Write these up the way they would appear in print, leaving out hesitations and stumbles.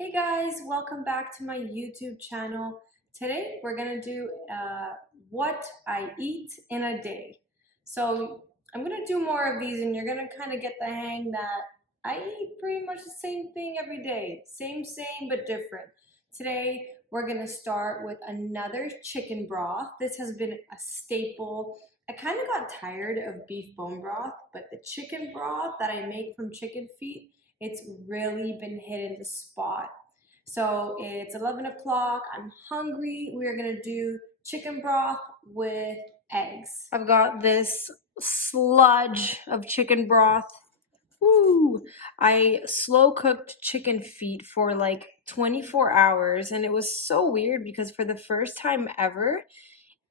Hey guys, welcome back to my YouTube channel. Today we're gonna do what I eat in a day. So I'm gonna do more of these and you're gonna kind of get the hang that I eat pretty much the same thing every day. Same but different. Today we're gonna start with another chicken broth. This has been a staple. I kind of got tired of beef bone broth, but the chicken broth that I make from chicken feet, it's really been hitting the spot. So it's 11 o'clock. I'm hungry. We are going to do chicken broth with eggs. I've got this sludge of chicken broth. Woo! I slow cooked chicken feet for like 24 hours, and it was so weird because for the first time ever,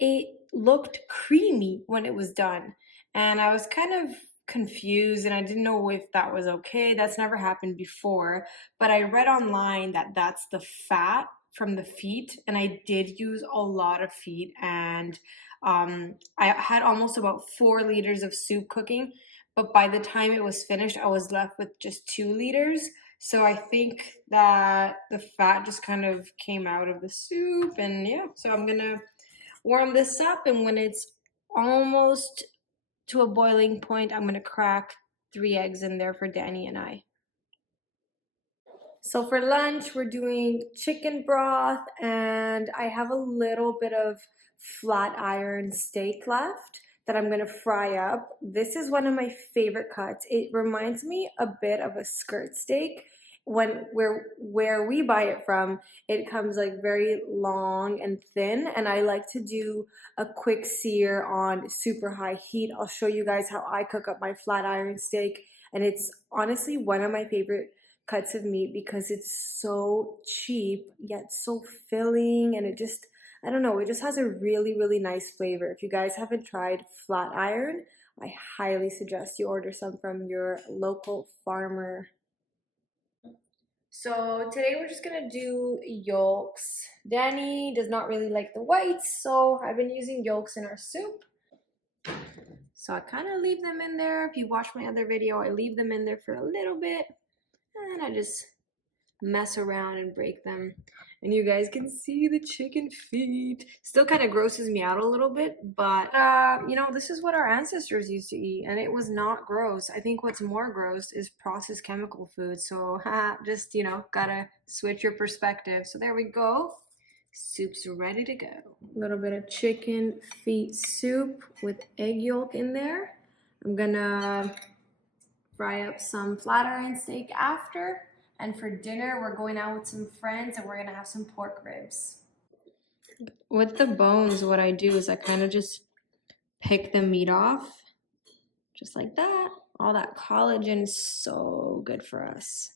it looked creamy when it was done. And I was kind of confused and I didn't know if that was okay. That's never happened before. But I read online that that's the fat from the feet. And I did use a lot of feet. And I had almost about 4 liters of soup cooking. But by the time it was finished, I was left with just 2 liters. So I think that the fat just kind of came out of the soup. And yeah, so I'm going to warm this up, and when it's almost to a boiling point, I'm gonna crack 3 eggs in there for Danny and I. So for lunch, we're doing chicken broth, and I have a little bit of flat iron steak left that I'm gonna fry up. This is one of my favorite cuts. It reminds me a bit of a skirt steak. Where we buy it from, it comes like very long and thin, and I like to do a quick sear on super high heat. I'll show you guys how I cook up my flat iron steak, and it's honestly one of my favorite cuts of meat because it's so cheap yet so filling, and I don't know, it just has a really nice flavor. If you guys haven't tried flat iron, I highly suggest you order some from your local farmer. So today we're just gonna do yolks. Danny does not really like the whites, so I've been using yolks in our soup. So I kind of leave them in there. If you watch my other video, I leave them in there for a little bit, and I just mess around and break them. And you guys can see the chicken feet. Still kind of grosses me out a little bit, but you know, this is what our ancestors used to eat, and it was not gross. I think what's more gross is processed chemical food. So just, you know, gotta switch your perspective. So there we go. Soup's ready to go. A little bit of chicken feet soup with egg yolk in there. I'm gonna fry up some flat iron steak after. And for dinner, we're going out with some friends and we're gonna have some pork ribs. With the bones, what I do is I kind of just pick the meat off, just like that. All that collagen is so good for us.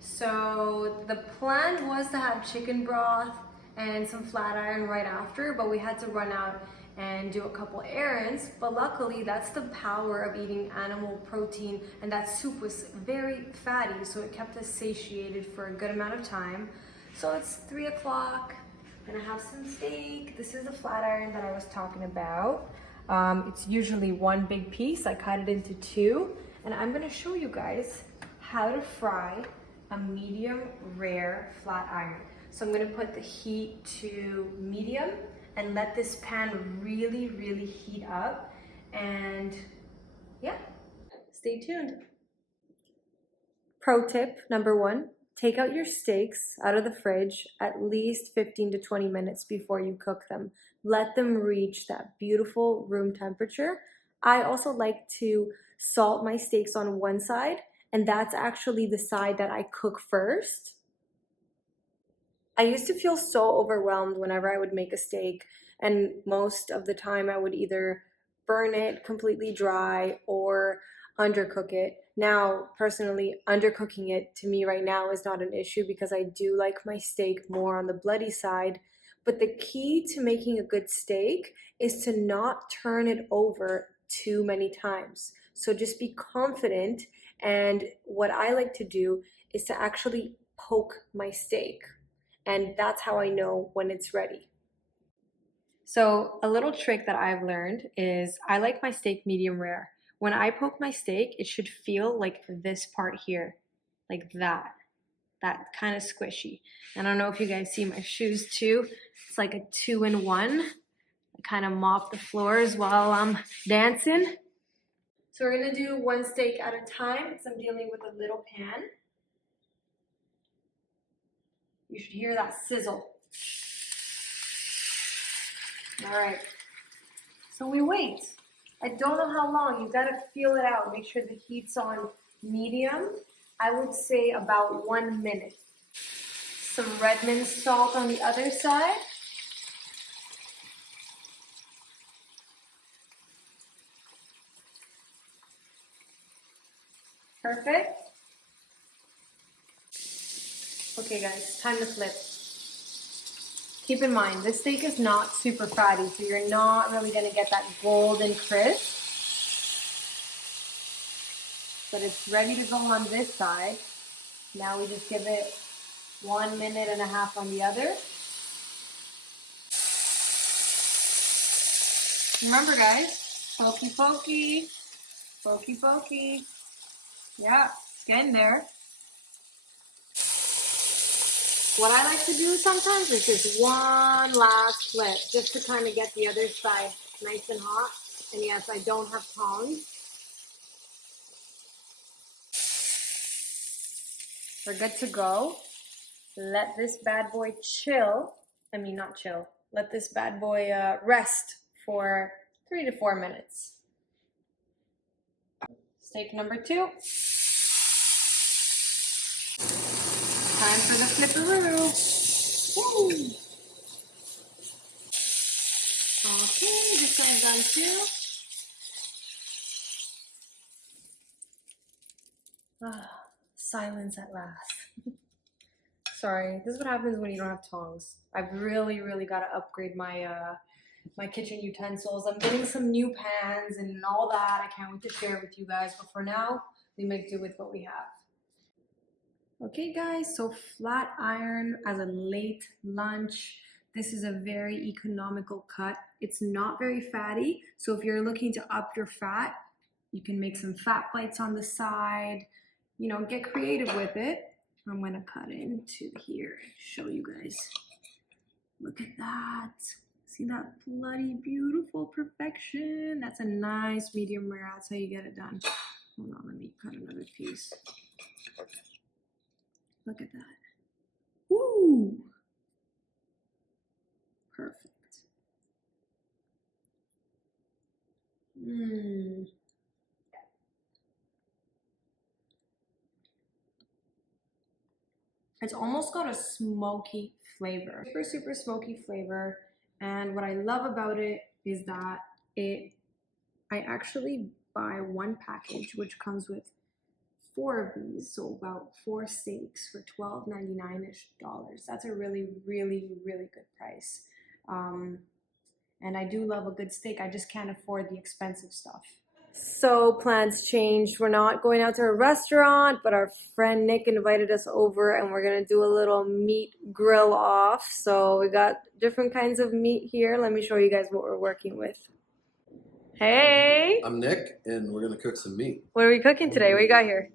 So the plan was to have chicken broth and some flat iron right after, but we had to run out and do a couple errands. But luckily, that's the power of eating animal protein, and that soup was very fatty, so it kept us satiated for a good amount of time. So it's 3 o'clock, I'm gonna have some steak. This is the flat iron that I was talking about. It's usually one big piece. I cut it into 2, and I'm gonna show you guys how to fry a medium rare flat iron. So I'm gonna put the heat to medium and let this pan really heat up, and yeah, stay tuned. Pro tip number 1, take out your steaks out of the fridge at least 15 to 20 minutes before you cook them. Let them reach that beautiful room temperature. I also like to salt my steaks on one side, and that's actually the side that I cook first. I used to feel so overwhelmed whenever I would make a steak, and most of the time I would either burn it completely dry or undercook it. Now, personally, undercooking it to me right now is not an issue because I do like my steak more on the bloody side. But the key to making a good steak is to not turn it over too many times. So just be confident, and what I like to do is to actually poke my steak. And that's how I know when it's ready. So a little trick that I've learned is I like my steak medium rare. When I poke my steak, it should feel like this part here, like that. that kind of squishy. I don't know if you guys see my shoes too. It's like a 2-in-1. I kind of mop the floors while I'm dancing. So we're gonna do one steak at a time because I'm dealing with a little pan. You should hear that sizzle. All right, so we wait. I don't know how long, you gotta feel it out. Make sure the heat's on medium. I would say about 1 minute. Some Redmond salt on the other side. Perfect. Okay guys, time to flip. Keep in mind, this steak is not super fatty, so you're not really gonna get that golden crisp. But it's ready to go on this side. Now we just give it 1.5 minutes on the other. Remember guys, pokey pokey, pokey pokey. Yeah, it's getting there. What I like to do sometimes is just one last flip, just to kind of get the other side nice and hot. And yes, I don't have tongs. We're good to go. Let this bad boy chill. I mean, not chill. Let this bad boy rest for 3 to 4 minutes. Steak number 2. Time for the flipperoo. Woo! Okay, this side's done too. Silence at last. Sorry, this is what happens when you don't have tongs. I've really got to upgrade my my kitchen utensils. I'm getting some new pans and all that. I can't wait to share it with you guys. But for now, we make do with what we have. Okay guys, so flat iron as a late lunch. This is a very economical cut. It's not very fatty, so if you're looking to up your fat, you can make some fat bites on the side. You know, get creative with it. I'm gonna cut into here and show you guys. Look at that. See that bloody beautiful perfection? That's a nice medium rare. That's how you get it done. Hold on, let me cut another piece. Look at that. Woo! Perfect. It's almost got a smoky flavor. Super smoky flavor. And what I love about it is that I actually buy one package which comes with 4 of these, so about 4 steaks for $12.99-ish. That's a really good price. And I do love a good steak. I just can't afford the expensive stuff. So plans changed. We're not going out to a restaurant, but our friend Nick invited us over and we're gonna do a little meat grill off. So we got different kinds of meat here. Let me show you guys what we're working with. Hey! I'm Nick and we're gonna cook some meat. What are we cooking today? What do you got here?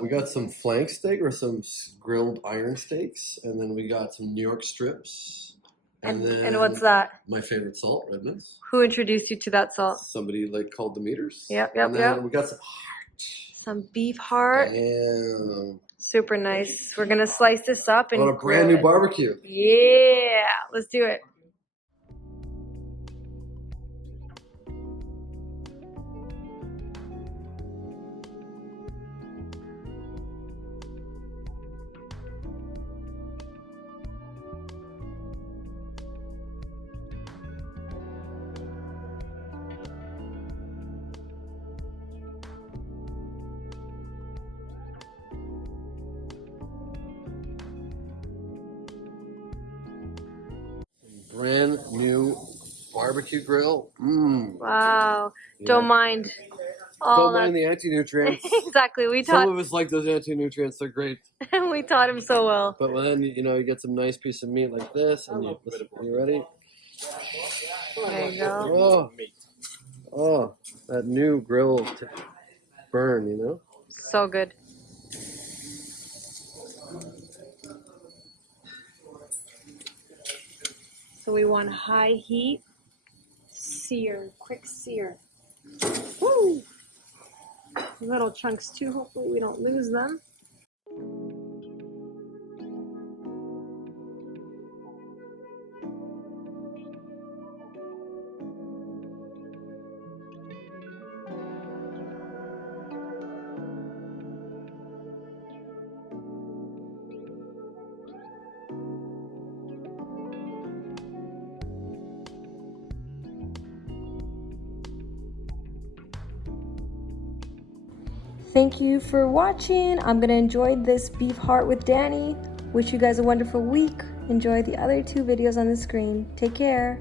We got some flank steak or some grilled iron steaks, and then we got some New York strips. And what's that? My favorite salt, Redmond's. Who introduced you to that salt? Somebody like called the meters. Yep. And then we got some heart. Some beef heart. Damn. Super nice. We're gonna slice this up and on a brand new barbecue. Yeah, let's do it. Brand new barbecue grill. Wow. Yeah. Don't mind all Don't mind the anti-nutrients. Exactly. Some of us like those anti-nutrients. They're great. We taught him so well. But then, you know, you get some nice piece of meat like this, and you ready? There you go. Oh, that new grill burn, you know? So good. So we want high heat, sear, quick sear. Woo! Little chunks too, hopefully we don't lose them. Thank you for watching. I'm gonna enjoy this beef heart with Danny. Wish you guys a wonderful week. Enjoy the other 2 videos on the screen. Take care.